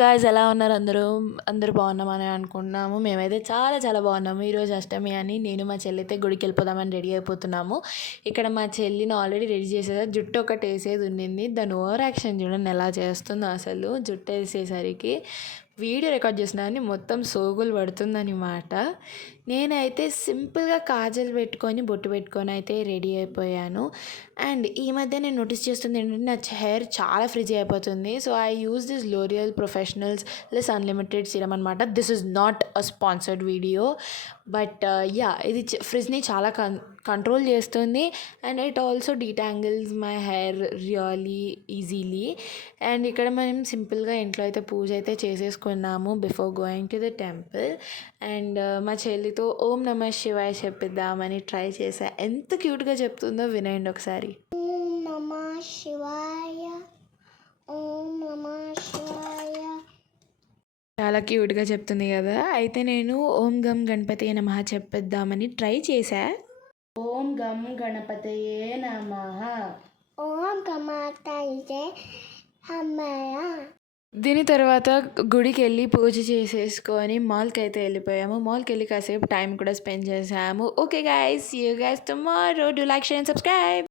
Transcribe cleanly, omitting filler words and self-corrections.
Guys ఎలా ఉన్నారు అందరూ? అందరూ బాగున్నామని అనుకుంటున్నాము. మేమైతే చాలా చాలా బాగున్నాము. ఈరోజు అష్టమి అని నేను మా చెల్లి అయితే గుడికి వెళ్ళిపోదామని రెడీ అయిపోతున్నాము. ఇక్కడ మా చెల్లిని ఆల్రెడీ రెడీ చేసేదా, జుట్టు ఒకటి వేసేది ఉండింది. దాని ఓవర్ యాక్షన్ చూడండి ఎలా చేస్తుందో. అసలు జుట్టు వేసేసరికి వీడియో రికార్డ్ చేసినా మొత్తం సోగులు పడుతుందన్నమాట. నేనైతే సింపుల్గా కాజల్ పెట్టుకొని బొట్టు పెట్టుకొని అయితే రెడీ అయిపోయాను. అండ్ ఈ మధ్య నేను నోటీస్ చేస్తుంది ఏంటంటే నా హెయిర్ చాలా ఫ్రిజీ అయిపోతుంది. So I use this L'Oreal professionals liss unlimited serum అనమాట. This is not a sponsored video, but yeah ఇది ఫ్రిజ్ని చాలా కంట్రోల్ చేస్తుంది. And it also detangles my hair really easily. And ఇక్కడ మనం సింపుల్గా ఇంట్లో అయితే పూజ అయితే చేసేసుకున్నాము before going to the temple. And మా చెల్లితో ఓం నమః శివాయ చెప్పిద్దామని ట్రై చేశా. ఎంత క్యూట్గా చెప్తుందో వినండి ఒకసారి. ఓం నమః శివాయ, ఓం నమః శివాయ. చాలా క్యూట్గా చెప్తుంది కదా. అయితే నేను ఓం గం గణపతి నమః చెప్పిద్దామని ట్రై చేశా. ఓం గం గణపతయే నమః. ఓం గణపతయే నమః. దీని తర్వాత గుడికి వెళ్ళి పూజ చేసేసుకొని మాల్కి అయితే వెళ్ళిపోయాము. మాల్కి వెళ్ళి కాసేపు టైం కూడా స్పెండ్ చేసాము. Okay guys, see you guys tomorrow. Do like, share and subscribe.